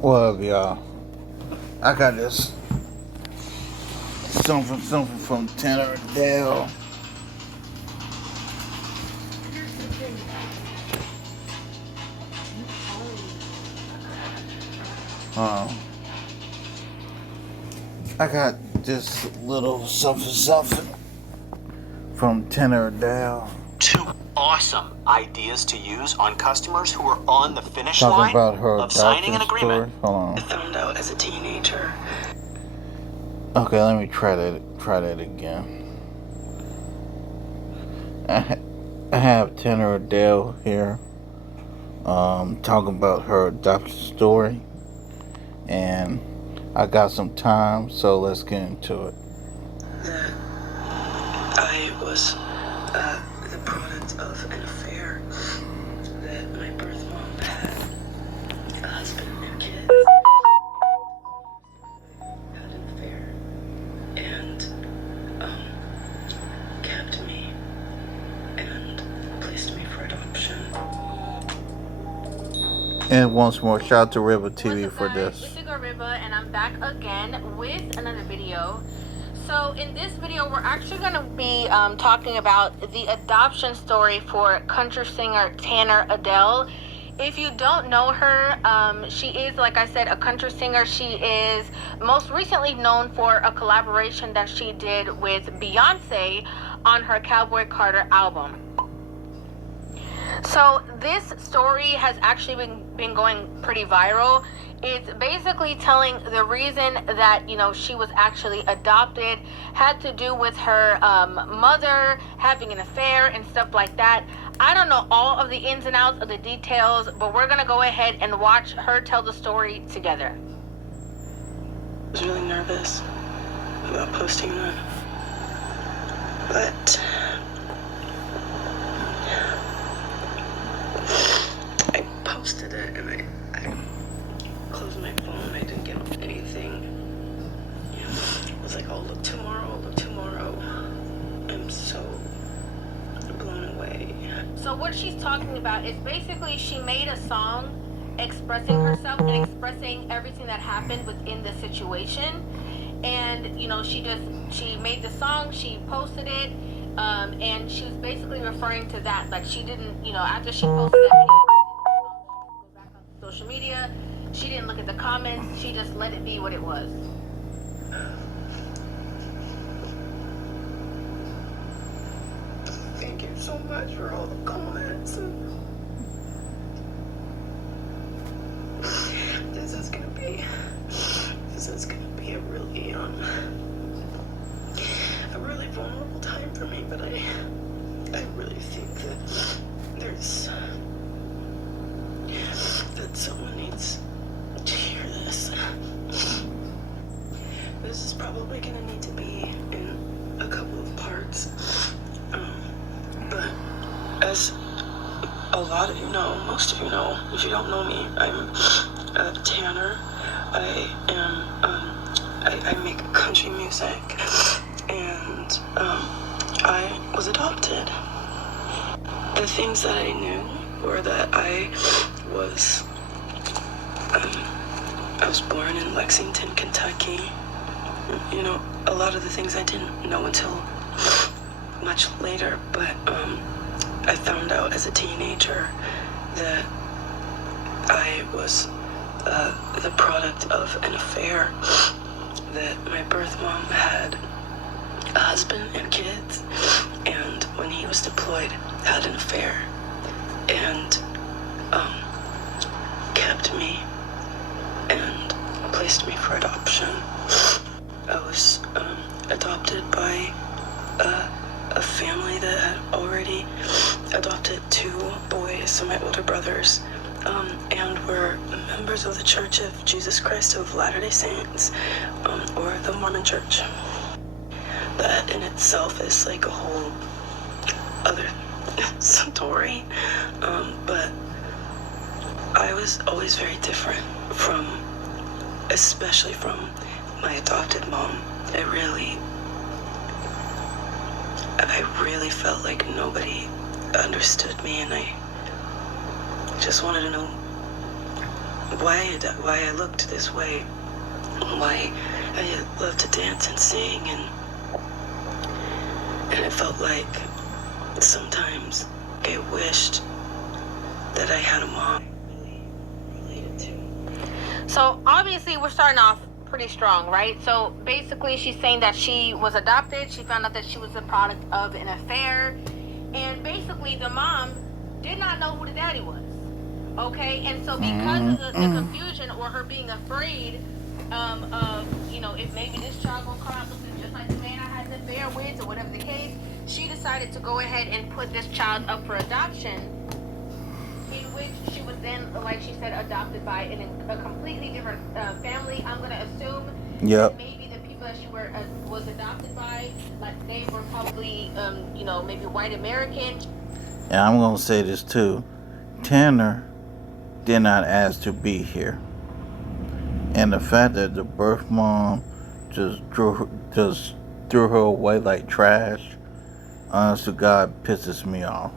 What up, y'all? I got this something from Tanner Adell. I got this little something from Tanner Adell. 2 awesome ideas to use on customers who are on the finish Talking line about her of signing an adoption agreement. story. Hold on. I found out as a teenager. Okay, let me try that again. I have Tanner Adell here, talking about her adoption story, and I got some time, so let's get into it. That I was the product of an affair, that my birth mom had a husband and kids, had an affair, and kept me and placed me for adoption. And once more, shout out to River TV for guys? this. It's your girl Riva, and I'm back again with another video. So in this video, we're actually going to be talking about the adoption story for country singer Tanner Adell. If you don't know her, she is, like I said, a country singer. She is most recently known for a collaboration that she did with Beyonce on her Cowboy Carter album. So this story has actually been going pretty viral. It's basically telling the reason that, you know, she was actually adopted had to do with her mother having an affair and stuff like that. I don't know all of the ins and outs of the details, but we're going to go ahead and watch her tell the story together. I was really nervous about posting that, but I posted it and I closed my phone. I didn't get anything. I was like, oh, look tomorrow. I'm so blown away. So what she's talking about is basically she made a song expressing herself and expressing everything that happened within the situation. And, you know, she made the song, she posted it, and she was basically referring to that. Like, she didn't, you know, after she posted that video, go back on social media, she didn't look at the comments, she just let it be what it was. Thank you so much for all the comments. This is gonna be a really vulnerable time for me, but I really think that someone needs to hear this. This is probably gonna need to be in a couple of parts. But as a lot of you know, most of you know, if you don't know me, I'm Tanner. I make country music, and I was adopted. The things that I knew were that I was born in Lexington, Kentucky. You know, a lot of the things I didn't know until much later, but I found out as a teenager that I was the product of an affair, that my birth mom had a husband and kids, and when he was deployed, had an affair, and kept me and placed me for adoption. I was adopted by a family that had already adopted 2 boys, so my older brothers, and were members of the Church of Jesus Christ of Latter-day Saints, or the Mormon Church. That in itself is like a whole other story, but I was always very different especially from my adopted mom. I really felt like nobody understood me, and just wanted to know why I looked this way, why I love to dance and sing, and it felt like sometimes I wished that I had a mom I really related to. So obviously we're starting off pretty strong, right? So basically she's saying that she was adopted. She found out that she was the product of an affair, and basically the mom did not know who the daddy was. Okay, and so because of the confusion or her being afraid of, you know, if maybe this child will come out looking just like the man I had the affair with or whatever the case, she decided to go ahead and put this child up for adoption, in which she was then, like she said, adopted by a completely different family. I'm going to assume that maybe the people that she was adopted by, like they were probably, you know, maybe white American. And I'm going to say this too. Tanner did not ask to be here. And the fact that the birth mom just threw her away like trash, honest to God, pisses me off.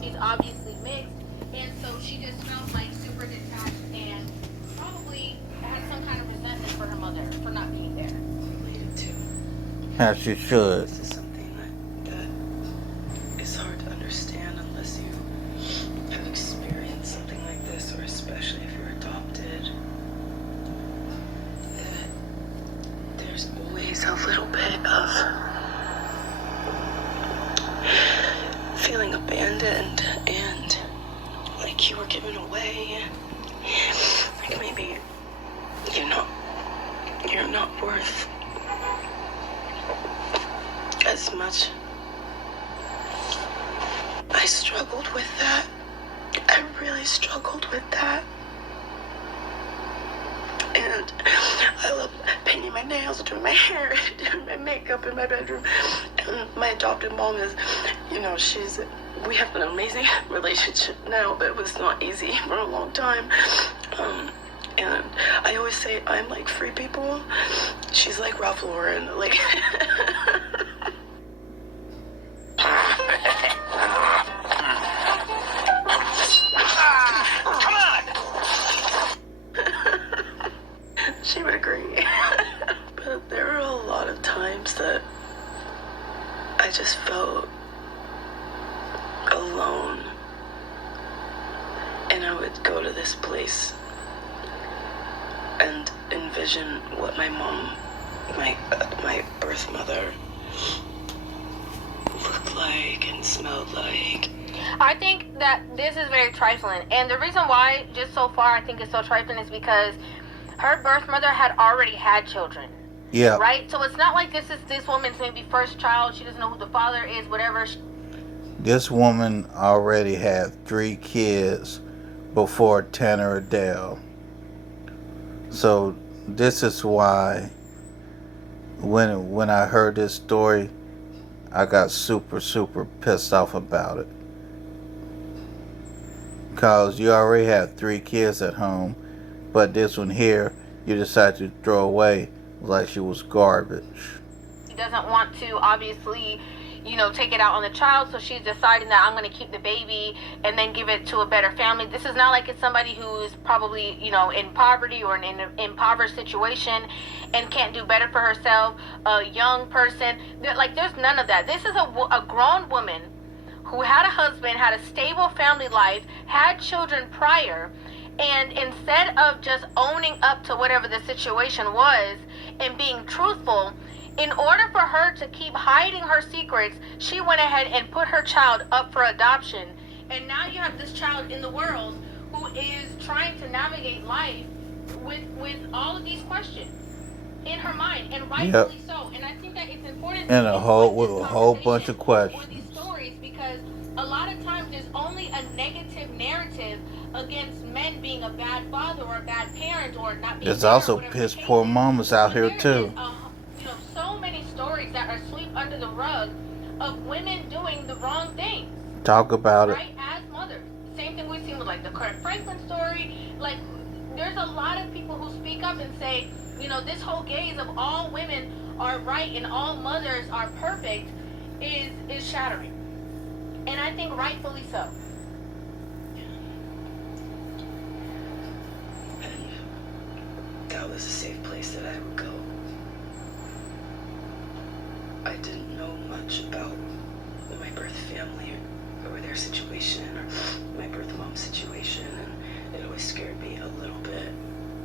She's obviously mixed, and so she just felt like super detached and probably had some kind of resentment for her mother for not being there. Related to. As she should. This is something that is hard to understand unless you have experienced something like this, or especially if you're adopted. That there's always a little bit of feeling abandoned and like you were given away. Like maybe you're not worth as much. I struggled with that. I really struggled with that. And I love painting my nails, doing my hair, doing my makeup in my bedroom. And my adopted mom is, you know, we have an amazing relationship now, but it was not easy for a long time. And I always say I'm like Free People. She's like Ralph Lauren, like. She would agree. But there were a lot of times that I just felt alone. And I would go to this place and envision what my mom, my birth mother, looked like and smelled like. I think that this is very trifling, and the reason why, just so far, I think it's so trifling is because her birth mother had already had children. Yeah. Right? So it's not like this is this woman's maybe first child. She doesn't know who the father is, whatever. This woman already had 3 kids before Tanner Adell. So this is why when I heard this story, I got super pissed off about it. Because you already have 3 kids at home, but this one here, you decided to throw away like she was garbage. She doesn't want to, obviously, you know, take it out on the child, so she's deciding that I'm going to keep the baby and then give it to a better family. This is not like it's somebody who's probably, you know, in poverty or in an impoverished situation and can't do better for herself, a young person. Like, there's none of that. This is a grown woman who had a husband, had a stable family life, had children prior, and instead of just owning up to whatever the situation was and being truthful, in order for her to keep hiding her secrets, she went ahead and put her child up for adoption. And now you have this child in the world who is trying to navigate life with all of these questions in her mind, and rightfully so. And I think that it's important And to a whole bunch of questions. or these stories, because a lot of times there's only a negative narrative against men being a bad father or a bad parent or not being. There's also piss poor mamas out here too. You know, so many stories that are swept under the rug of women doing the wrong things. Talk about right? As mothers. Same thing we've seen with like the Kurt Franklin story. Like, there's a lot of people who speak up and say, you know, this whole gaze of all women are right and all mothers are perfect is shattering. And I think rightfully so. was a safe place that I would go. I didn't know much about my birth family or their situation or my birth mom's situation, and it always scared me a little bit.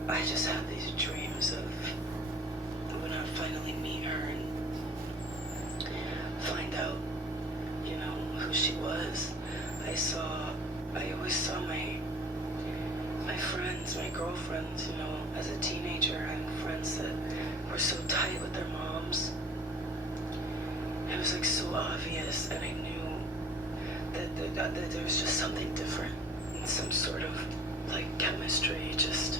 I just had these dreams of when I finally meet her and find out, you know, who she was. I always saw my friends, my girlfriends, you know, as a teenager, and friends that were so tight with their moms. It was like so obvious, and I knew that there was just something different, and some sort of like chemistry, just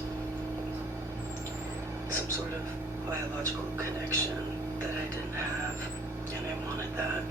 some sort of biological connection that I didn't have, and I wanted that.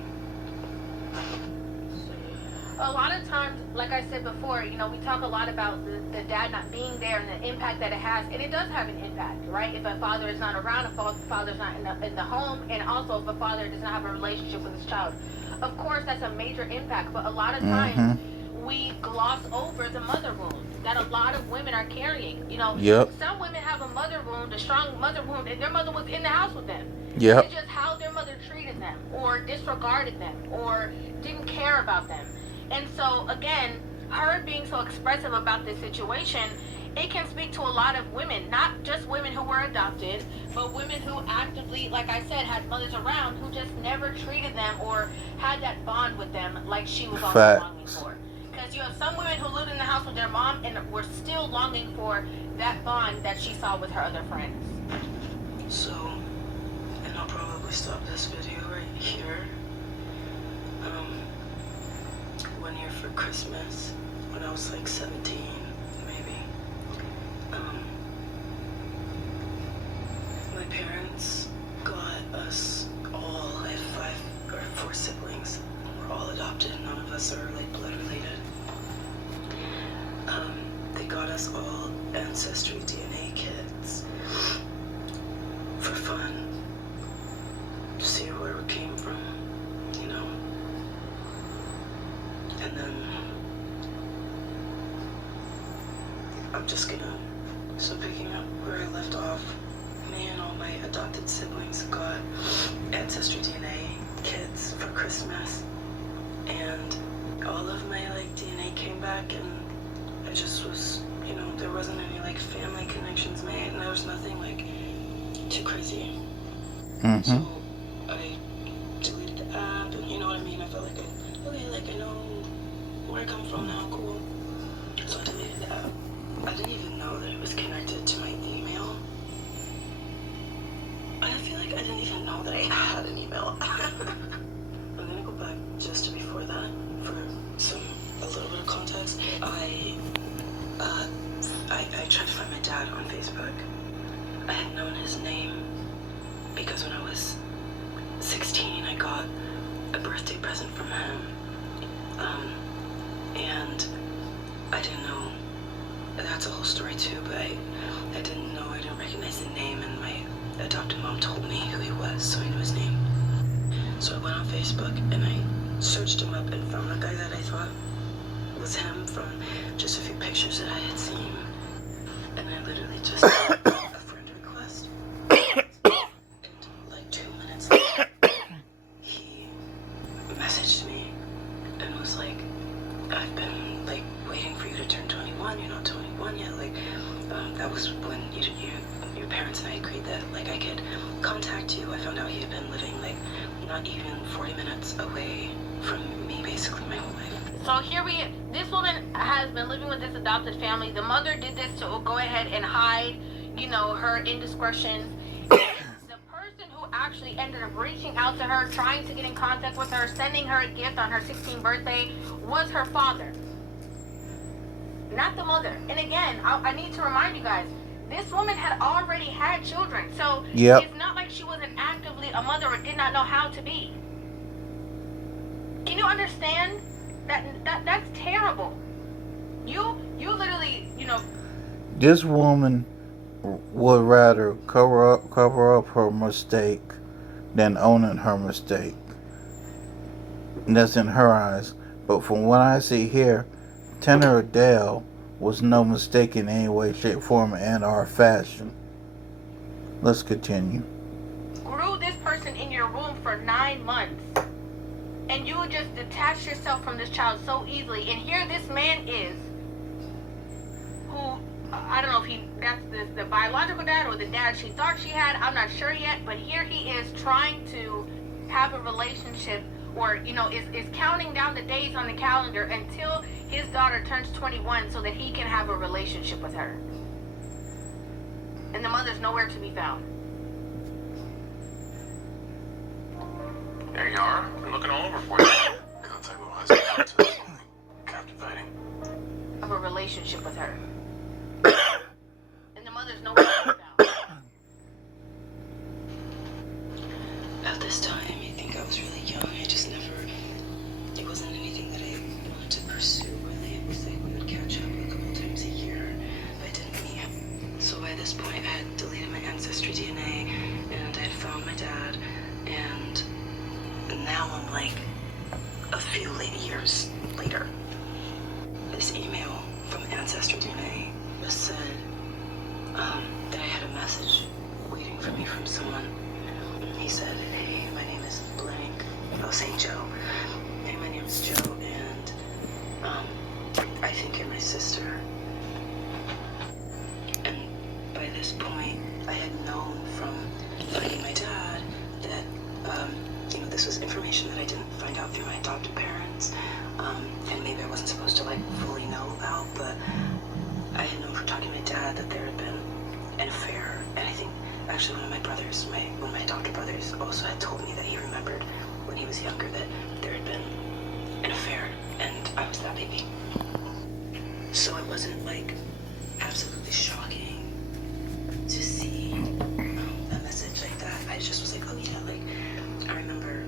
A lot of times, like I said before, you know, we talk a lot about the dad not being there and the impact that it has, and it does have an impact, right? If a father is not around, if a father's not in the home, and also if a father does not have a relationship with his child, of course that's a major impact. But a lot of times we gloss over the mother wound that a lot of women are carrying. You know, some women have a mother wound, a strong mother wound, and their mother was in the house with them. It's just how their mother treated them, or disregarded them, or didn't care about them. And so, again, her being so expressive about this situation, it can speak to a lot of women, not just women who were adopted, but women who actively, like I said, had mothers around who just never treated them or had that bond with them like she was always longing for. Because you have some women who lived in the house with their mom and were still longing for that bond that she saw with her other friends. So, and I'll probably stop this video right here. One year for Christmas, when I was like 17, maybe, my parents got us all, I have 5 or 4 siblings. We're all adopted, none of us are like blood related. They got us all ancestry DNA kits for fun, to see where we came from, you know. And then I'm just gonna, so picking up where I left off, me and all my adopted siblings got ancestry DNA kits for Christmas, and all of my like DNA came back, and I just was, you know, there wasn't any like family connections made, and there was nothing like too crazy. So I deleted the app, and you know what I mean, I felt like I know where I come from now, cool. So I deleted the app. I didn't even know that it was connected to my email. I feel like I didn't even know that I had an email. I'm gonna go back just to before that for a little bit of context. I tried to find my dad on Facebook. I had known his name because when I was 16, I got a birthday present from him. And I didn't know, that's a whole story too, but I didn't know, I didn't recognize the name, and my adopted mom told me who he was, so I knew his name. So I went on Facebook and I searched him up and found a guy that I thought was him from just a few pictures that I had seen. And I literally just sent a friend request. And like 2 minutes later, he messaged me and was like, I've been like waiting for you to turn 21. You're not 21 yet. Like, that was when your parents and I agreed that like I could contact you. I found out he had been living like not even 40 minutes away from me basically my whole life. So this woman has been living with this adopted family. The mother did this to go ahead and hide, you know, her indiscretions. The person who actually ended up reaching out to her, trying to get in contact with her, sending her a gift on her 16th birthday was her father, not the mother. And again, I need to remind you guys, this woman had already had children. So it's not like she wasn't actively a mother or did not know how to be. Can you understand? That's terrible. You literally, you know. This woman would rather cover up her mistake than owning her mistake. And that's in her eyes. But from what I see here, Tanner Adell was no mistake in any way, shape, form, and or fashion. Let's continue. Grew this person in your womb for 9 months, and you just detach yourself from this child so easily. And here this man is, who I don't know if that's the biological dad or the dad she thought she had. I'm not sure yet, but here he is trying to have a relationship, or is counting down the days on the calendar until his daughter turns 21 so that he can have a relationship with her. And the mother's nowhere to be found. There you are. Been looking all over for you. Contact with husband. Captivating. Have a relationship with her. And the mother's nowhere to be found. At this time, I think I was really young. It wasn't anything that I wanted to pursue, really. It was like we would catch up a couple times a year, but I didn't meet him. So by this point, I had deleted my ancestry DNA, and I had found my dad, and now I'm like a few years later. This email from Ancestry DNA said that I had a message waiting for me from someone. He said, "Hey, my name is blank." I was saying Joe. "Hey, my name is Joe, and I think you're my sister." And by this point, I had known from finding my dad that this was information that I didn't find out through my adopted parents, and maybe I wasn't supposed to fully know about, but I had known from talking to my dad that there had been an affair. And I think actually one of my brothers, one of my adopted brothers, also had told me that he remembered when he was younger that there had been an affair, and I was that baby. So it wasn't absolutely shocking to see a message like that. I just was like, oh yeah, I remember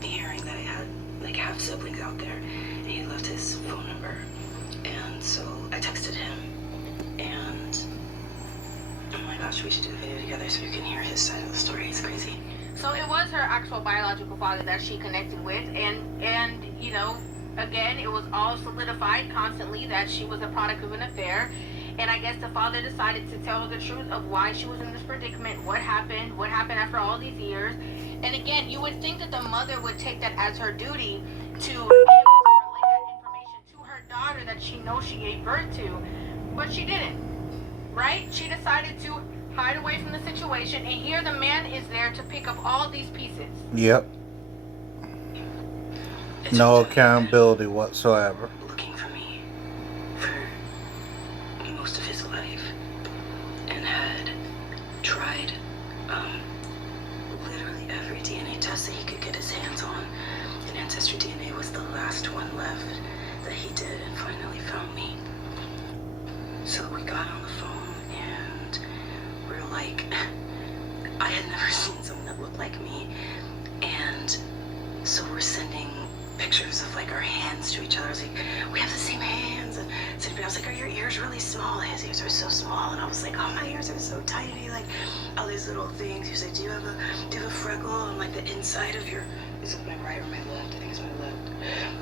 hearing that I had half siblings out there, and he left his phone number, and so I texted him, and oh my gosh, we should do the video together so you can hear his side of the story. It's crazy. So it was her actual biological father that she connected with, and again, it was all solidified constantly that she was a product of an affair. And I guess the father decided to tell her the truth of why she was in this predicament, what happened after all these years. And again, you would think that the mother would take that as her duty to be able to relay that information to her daughter that she knows she gave birth to, but she didn't, right? She decided to hide away from the situation, and here the man is there to pick up all these pieces. Yep. No accountability whatsoever. Looking for me for most of his life, and had tried literally every DNA test that he could get his hands on, and Ancestry DNA was the last one left that he did, and finally found me. So we got on the phone, and we're like, I had never seen someone that looked like me, and so we're sending pictures of our hands to each other. I was like, we have the same hands. And I was like, are your ears really small? His ears are so small. And I was like, oh, my ears are so tiny. All these little things. He was like, do you have a freckle on the inside of your, is it my right or my left? I think it's my left.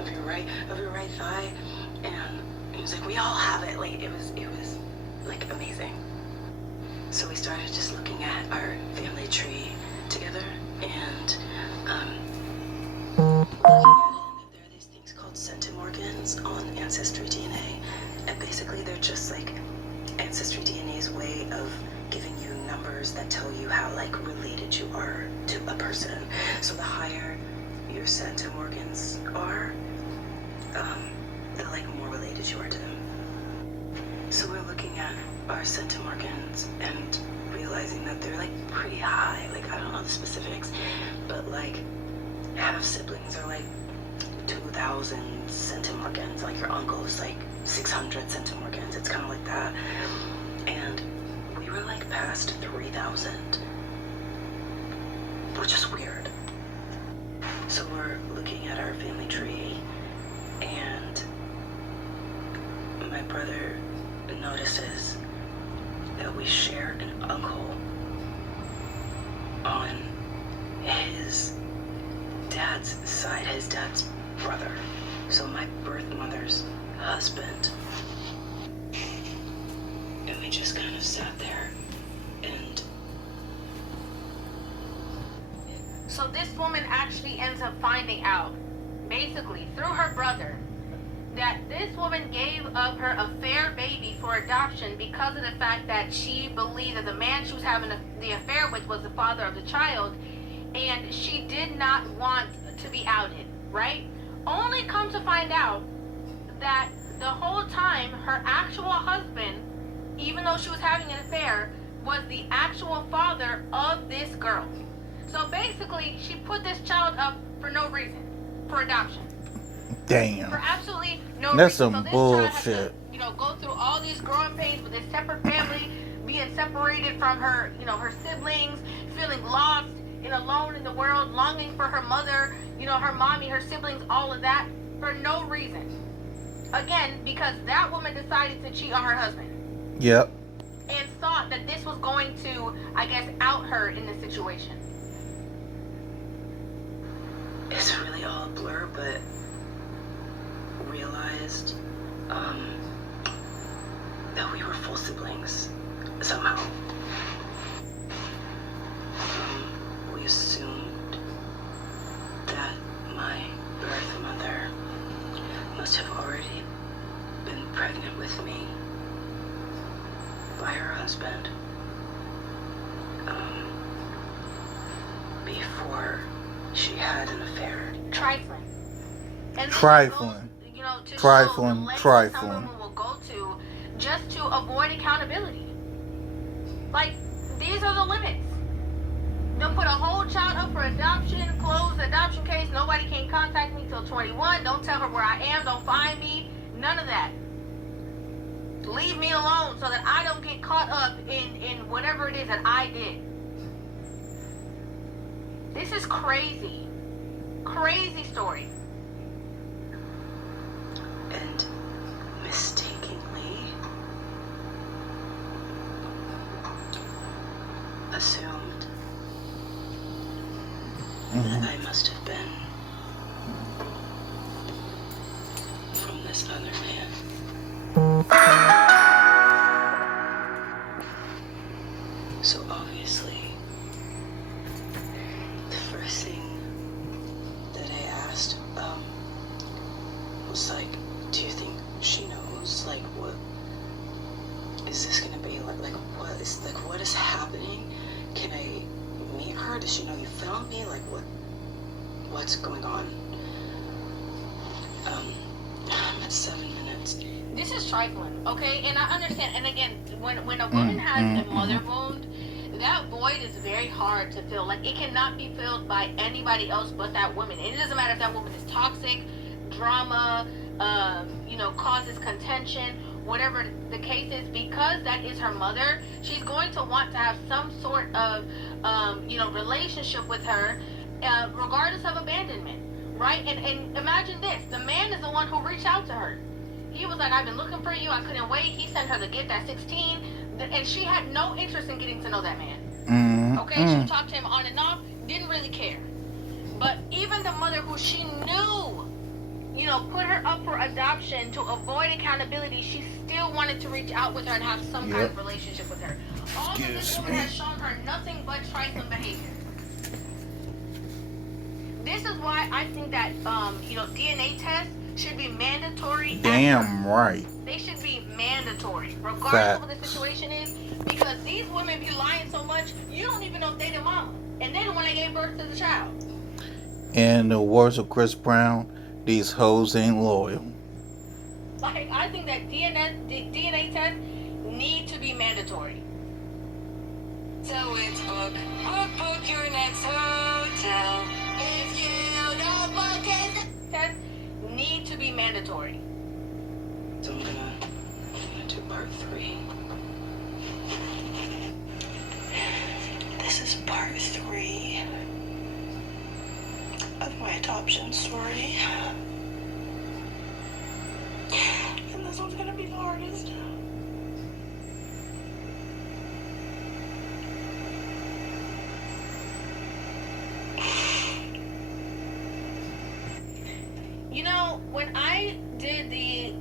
Of your right thigh. And he was like, we all have it. It was amazing. So we started just looking at our family tree together, and looking at it, there are these things called centimorgans on Ancestry DNA, and basically they're just Ancestry DNA's way of giving you numbers that tell you how related you are to a person. So the higher your centimorgans are, the more related you are to them. So we're looking at our centimorgans and realizing that they're pretty high. I don't know the specifics, but half siblings are 2,000 centimorgans. Your uncle is 600 centimorgans. It's kind of like that. And we were past 3,000, which is weird. So we're looking at our family tree, and my brother notices that we share an uncle on his dad's side, his dad's brother. So my birth mother's husband. And we just kind of sat there, and So this woman actually ends up finding out, basically through her brother, that this woman gave up her affair baby for adoption because of the fact that she believed that the man she was having the affair with was the father of the child, and she did not want to be outed, right? Only come to find out that the whole time her actual husband, even though she was having an affair, was the actual father of this girl. So basically, she put this child up for no reason, for adoption. Damn. For absolutely no That's reason. some So this bullshit. child has to, go through all these growing pains with this separate family, being separated from her, her siblings, feeling lost and alone in the world, longing for her mother, her mommy, her siblings, all of that, for no reason. Again, because that woman decided to cheat on her husband. Yep. And thought that this was going to, I guess, out her in this situation. It's really all a blur, but realized that we were full siblings somehow. We assumed that my birth mother must have already been pregnant with me by her husband before she had an affair. Trifling. And Trifling. To Trifling, show the trifling. lengths some women will go to just to avoid accountability. Like, these are the limits. They'll put a whole child up for adoption, close the adoption case, nobody can contact me till 21, don't tell her where I am, don't find me, none of that. Leave me alone so that I don't get caught up in whatever it is that I did. This is crazy. Crazy story. And mistakenly assumed that I must have been from this other man. So obviously, the first thing that I asked was like, do you think she knows? Like, what is this gonna be like? What is happening? Can I meet her? Does she know you found me? Like, what's going on? I'm at 7 minutes. This is trifling, okay? And I understand. And again, when a woman has a mother wound, that void is very hard to fill. Like, it cannot be filled by anybody else but that woman. And it doesn't matter if that woman is toxic, drama, causes contention, whatever the case is, because that is her mother, she's going to want to have some sort of, relationship with her, regardless of abandonment, right? And imagine this, the man is the one who reached out to her. He was like, I've been looking for you, I couldn't wait. He sent her the gift at 16, and she had no interest in getting to know that man. Okay, she talked to him on and off, didn't really care. But even the mother who she knew, put her up for adoption to avoid accountability, she still wanted to reach out with her and have some kind of relationship with her. All of this woman has shown her nothing but trifling behavior. This is why I think that, DNA tests should be mandatory. Damn right. They should be mandatory, regardless of what the situation is, because these women be lying so much, you don't even know if they the mama, and they the one that gave birth to the child. In the words of Chris Brown, these hoes ain't loyal. Like, I think that DNA tests need to be mandatory. So it's book your next hotel. If you don't book it, tests need to be mandatory. So I'm gonna do part 3. This is part 3 of my adoption story. And this one's gonna be the hardest. When I did the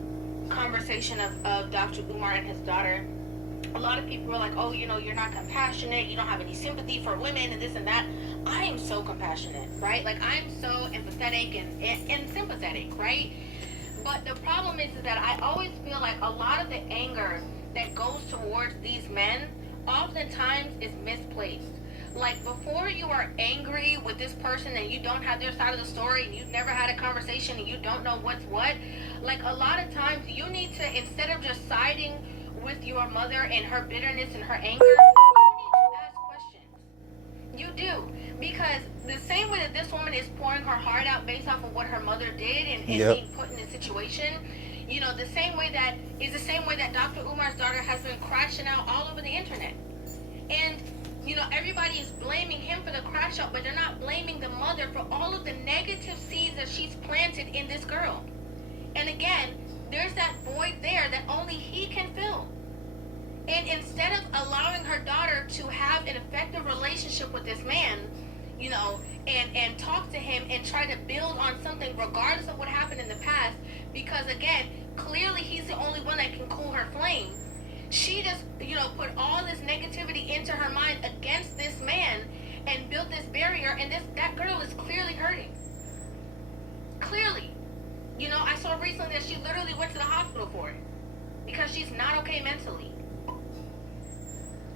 conversation of Dr. Umar and his daughter, a lot of people are like, oh, you know, you're not compassionate, you don't have any sympathy for women and this and that. I am so compassionate, right? Like, I'm so empathetic and sympathetic, right? But the problem is that I always feel like a lot of the anger that goes towards these men oftentimes is misplaced. Like, before you are angry with this person and you don't have their side of the story and you've never had a conversation and you don't know what's what, like, a lot of times you need to, instead of just siding with your mother and her bitterness and her anger, you need to ask questions. You do. Because the same way that this woman is pouring her heart out based off of what her mother did and being put in this situation, you know, the same way that Dr. Umar's daughter has been crashing out all over the internet. And, you know, everybody is blaming him for the crash out, but they're not blaming the mother for all of the negative seeds that she's planted in this girl. And again, there's that void there that only he can fill. And instead of allowing her daughter to have an effective relationship with this man, you know, and talk to him and try to build on something regardless of what happened in the past, because again, clearly he's the only one that can cool her flame. She just, you know, put all this negativity into her mind against this man and built this barrier, and that girl is clearly hurting. Clearly. You know, I saw recently that she literally went to the hospital for it because she's not okay mentally.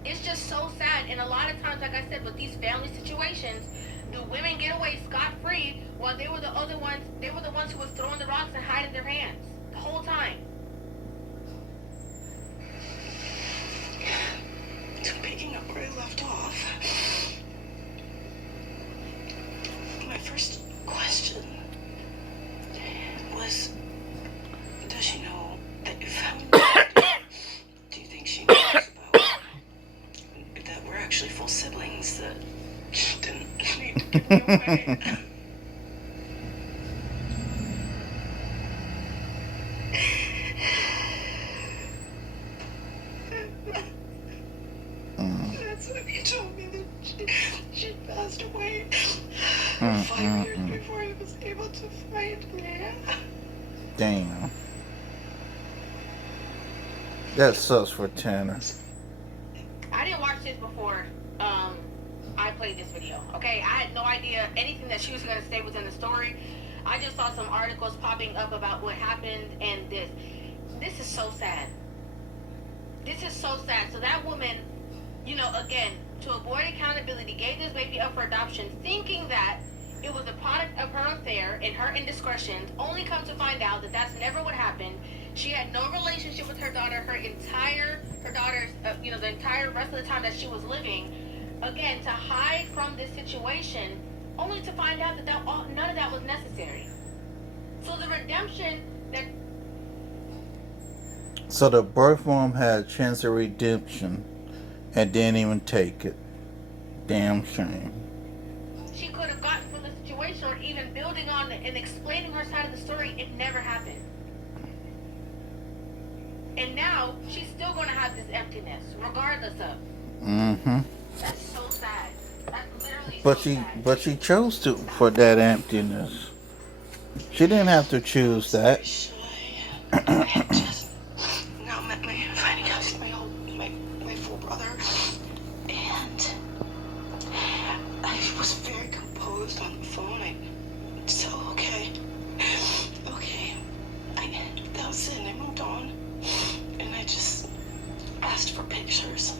It's just so sad. And a lot of times, like I said, with these family situations, the women get away scot-free while they were the ones who was throwing the rocks and hiding their hands the whole time. So picking up where I left off, my first question was, does she know that you found me? Do you think she knows about that we're actually full siblings, that she didn't need to give me away? That's when you told me that she passed away 5 years before I was able to find me. Damn. That sucks for Tanner. I didn't watch this before I played this video, okay? I had no idea anything that she was going to say within the story. I just saw some articles popping up about what happened, and this is so sad. This is so sad. So that woman, you know, again, to avoid accountability, gave this baby up for adoption, thinking that it was a product of her affair and her indiscretions, only come to find out that that's never what happened. She had no relationship with her daughter the entire rest of the time that she was living. Again, to hide from this situation, only to find out that none of that was necessary. So the redemption that... So the birth mom had a chance of redemption and didn't even take it. Damn shame. she could have gotten from the situation, or even building on it and explaining her side of the story, it never happened. And now she's still going to have this emptiness, regardless of. Mm-hmm. That's so sad. That's literally But she chose to for that emptiness. She didn't have to choose that. I had just now met finally got my full brother, and I was very composed on the phone. Okay, that was it, and I moved on, and I just asked for pictures.